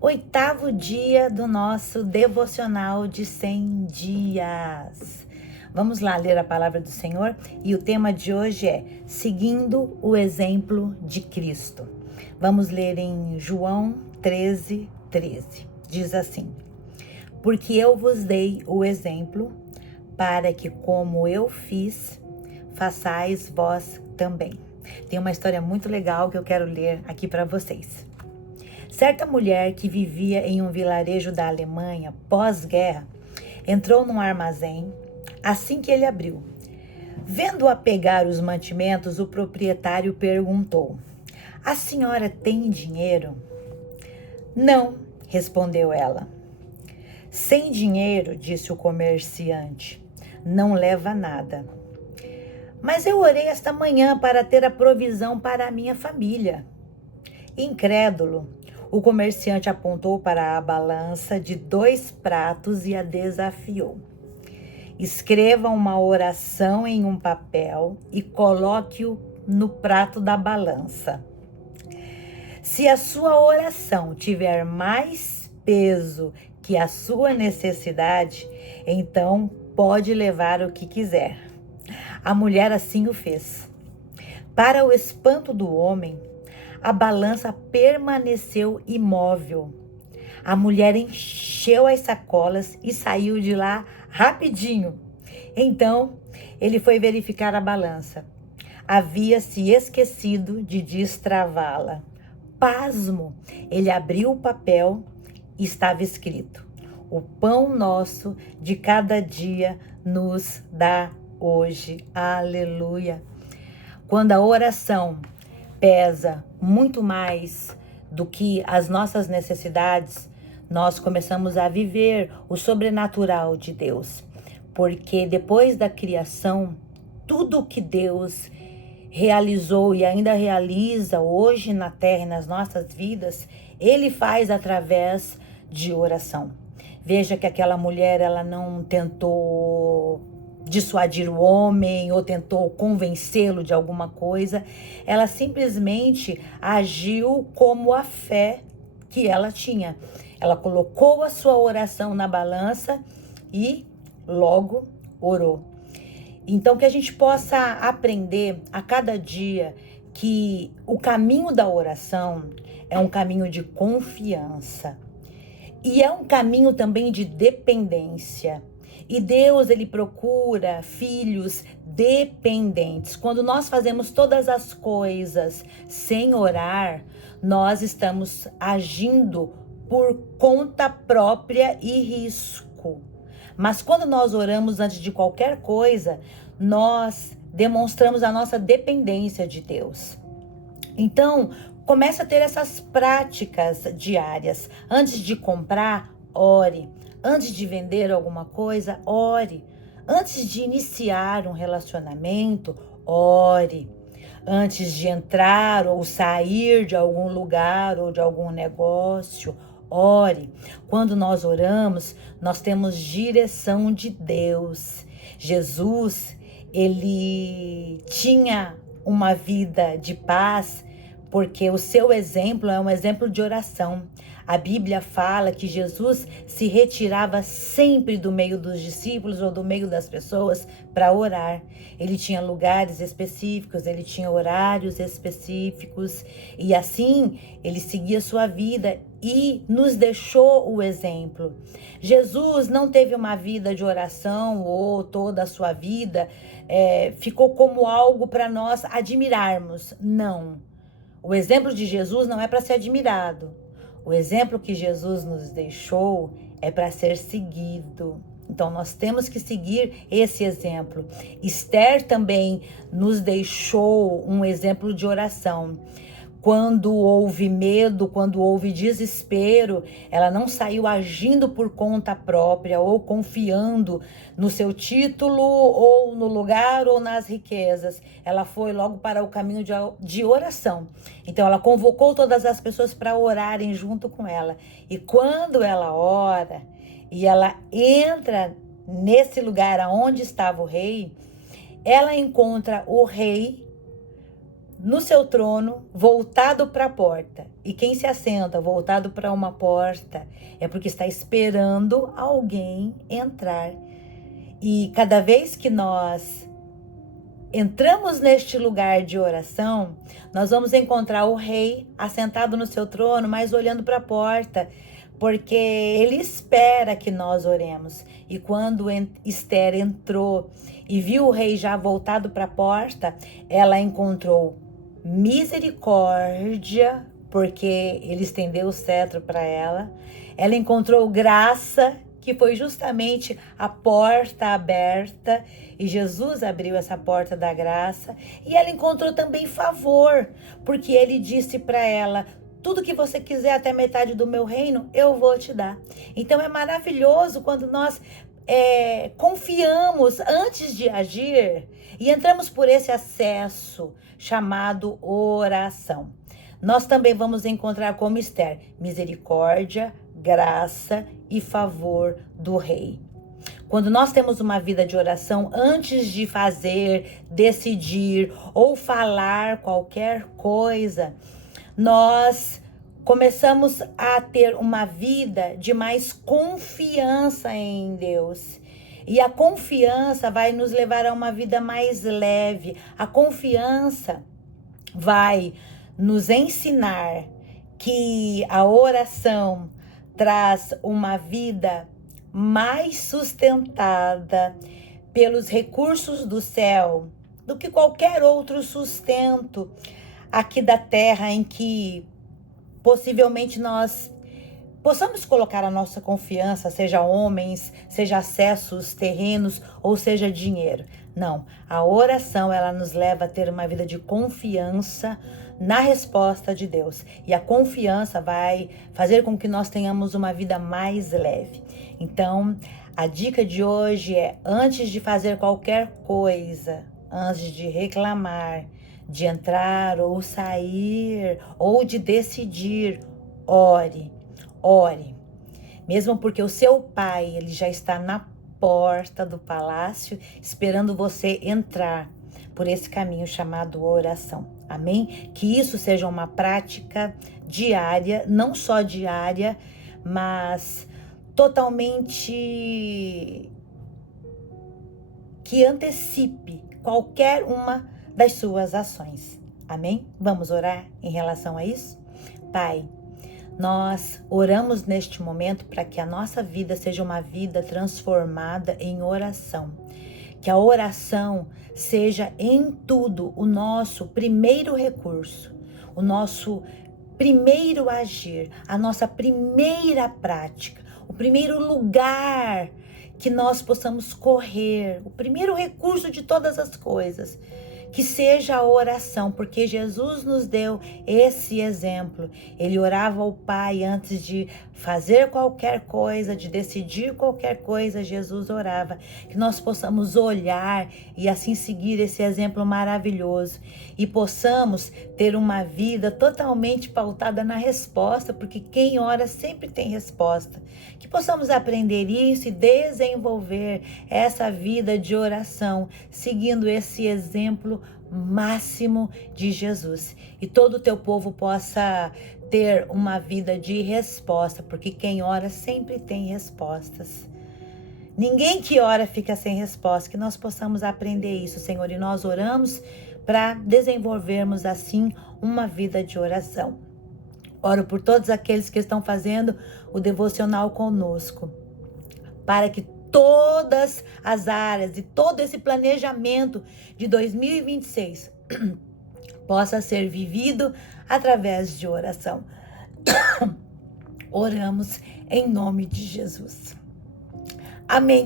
8º dia do nosso devocional de 100 dias. Vamos lá ler a palavra do Senhor e o tema de hoje é Seguindo o exemplo de Cristo. Vamos ler em João 13:13. Diz assim: Porque eu vos dei o exemplo, para que como eu fiz, façais vós também. Tem uma história muito legal que eu quero ler aqui para vocês. Certa mulher que vivia em um vilarejo da Alemanha pós-guerra entrou num armazém assim que ele abriu. Vendo-a pegar os mantimentos, o proprietário perguntou: A senhora tem dinheiro? Não, respondeu ela. Sem dinheiro, disse o comerciante, não leva nada. Mas eu orei esta manhã para ter a provisão para a minha família. Incrédulo, o comerciante apontou para a balança de 2 pratos e a desafiou. Escreva uma oração em um papel e coloque-o no prato da balança. Se a sua oração tiver mais peso que a sua necessidade, então pode levar o que quiser. A mulher assim o fez. Para o espanto do homem, a balança permaneceu imóvel. A mulher encheu as sacolas e saiu de lá rapidinho. Então, ele foi verificar a balança. Havia se esquecido de destravá-la. Pasmo! Ele abriu o papel e estava escrito: O pão nosso de cada dia nos dá hoje. Aleluia! Quando a oração pesa muito mais do que as nossas necessidades, nós começamos a viver o sobrenatural de Deus. Porque depois da criação, tudo que Deus realizou e ainda realiza hoje na terra e nas nossas vidas, Ele faz através de oração. Veja que aquela mulher, ela não tentou dissuadir o homem ou tentou convencê-lo de alguma coisa. Ela simplesmente agiu como a fé que ela tinha. Ela colocou a sua oração na balança e logo orou. Então, que a gente possa aprender a cada dia que o caminho da oração é um caminho de confiança e é um caminho também de dependência. E Deus, Ele procura filhos dependentes. Quando nós fazemos todas as coisas sem orar, nós estamos agindo por conta própria e risco. Mas quando nós oramos antes de qualquer coisa, nós demonstramos a nossa dependência de Deus. Então, comece a ter essas práticas diárias. Antes de comprar, ore. Antes de vender alguma coisa, ore. Antes de iniciar um relacionamento, ore. Antes de entrar ou sair de algum lugar ou de algum negócio, ore. Quando nós oramos, nós temos direção de Deus. Jesus, ele tinha uma vida de paz porque o seu exemplo é um exemplo de oração. A Bíblia fala que Jesus se retirava sempre do meio dos discípulos ou do meio das pessoas para orar. Ele tinha lugares específicos, ele tinha horários específicos e assim ele seguia sua vida e nos deixou o exemplo. Jesus não teve uma vida de oração ou toda a sua vida ficou como algo para nós admirarmos. Não. O exemplo de Jesus não é para ser admirado. O exemplo que Jesus nos deixou é para ser seguido. Então, nós temos que seguir esse exemplo. Esther também nos deixou um exemplo de oração. Quando houve medo, quando houve desespero, ela não saiu agindo por conta própria ou confiando no seu título ou no lugar ou nas riquezas. Ela foi logo para o caminho de oração. Então ela convocou todas as pessoas para orarem junto com ela. E quando ela ora e ela entra nesse lugar onde estava o rei, ela encontra o rei no seu trono, voltado para a porta. e quem se assenta voltado para uma porta é porque está esperando alguém entrar. E cada vez que nós entramos neste lugar de oração, nós vamos encontrar o rei assentado no seu trono, mas olhando para a porta, porque ele espera que nós oremos. E quando Esther entrou e viu o rei já voltado para a porta, ela encontrou misericórdia, porque ele estendeu o cetro para ela. Ela encontrou graça, que foi justamente a porta aberta, e Jesus abriu essa porta da graça. E ela encontrou também favor, porque ele disse para ela: tudo que você quiser até metade do meu reino, eu vou te dar. Então é maravilhoso quando nós confiamos antes de agir e entramos por esse acesso chamado oração. Nós também vamos encontrar como Esther misericórdia, graça e favor do rei. Quando nós temos uma vida de oração, antes de fazer, decidir ou falar qualquer coisa, nós começamos a ter uma vida de mais confiança em Deus. E a confiança vai nos levar a uma vida mais leve. A confiança vai nos ensinar que a oração traz uma vida mais sustentada pelos recursos do céu do que qualquer outro sustento aqui da terra, em que possivelmente nós possamos colocar a nossa confiança, seja homens, seja acessos, terrenos ou seja dinheiro. Não, a oração ela nos leva a ter uma vida de confiança na resposta de Deus. E a confiança vai fazer com que nós tenhamos uma vida mais leve. Então, a dica de hoje é: antes de fazer qualquer coisa, antes de reclamar, de entrar ou sair, ou de decidir, ore. Mesmo porque o seu pai, ele já está na porta do palácio, esperando você entrar por esse caminho chamado oração. Amém? Que isso seja uma prática diária, não só diária, mas totalmente que antecipe qualquer uma das suas ações. Amém? Vamos orar em relação a isso? Pai, nós oramos neste momento para que a nossa vida seja uma vida transformada em oração. Que a oração seja em tudo o nosso primeiro recurso, o nosso primeiro agir, a nossa primeira prática, o primeiro lugar que nós possamos correr, o primeiro recurso de todas as coisas. Que seja a oração, porque Jesus nos deu esse exemplo. Ele orava ao Pai antes de fazer qualquer coisa, de decidir qualquer coisa, Jesus orava. Que nós possamos olhar e assim seguir esse exemplo maravilhoso e possamos ter uma vida totalmente pautada na resposta, porque quem ora sempre tem resposta. Que possamos aprender isso e desenvolver essa vida de oração, seguindo esse exemplo máximo de Jesus. E todo o teu povo possa ter uma vida de resposta, porque quem ora sempre tem respostas. Ninguém que ora fica sem resposta. Que nós possamos aprender isso, Senhor, e nós oramos para desenvolvermos assim uma vida de oração. Oro por todos aqueles que estão fazendo o devocional conosco, para que todas as áreas e todo esse planejamento de 2026 possa ser vivido através de oração. Oramos em nome de Jesus. Amém.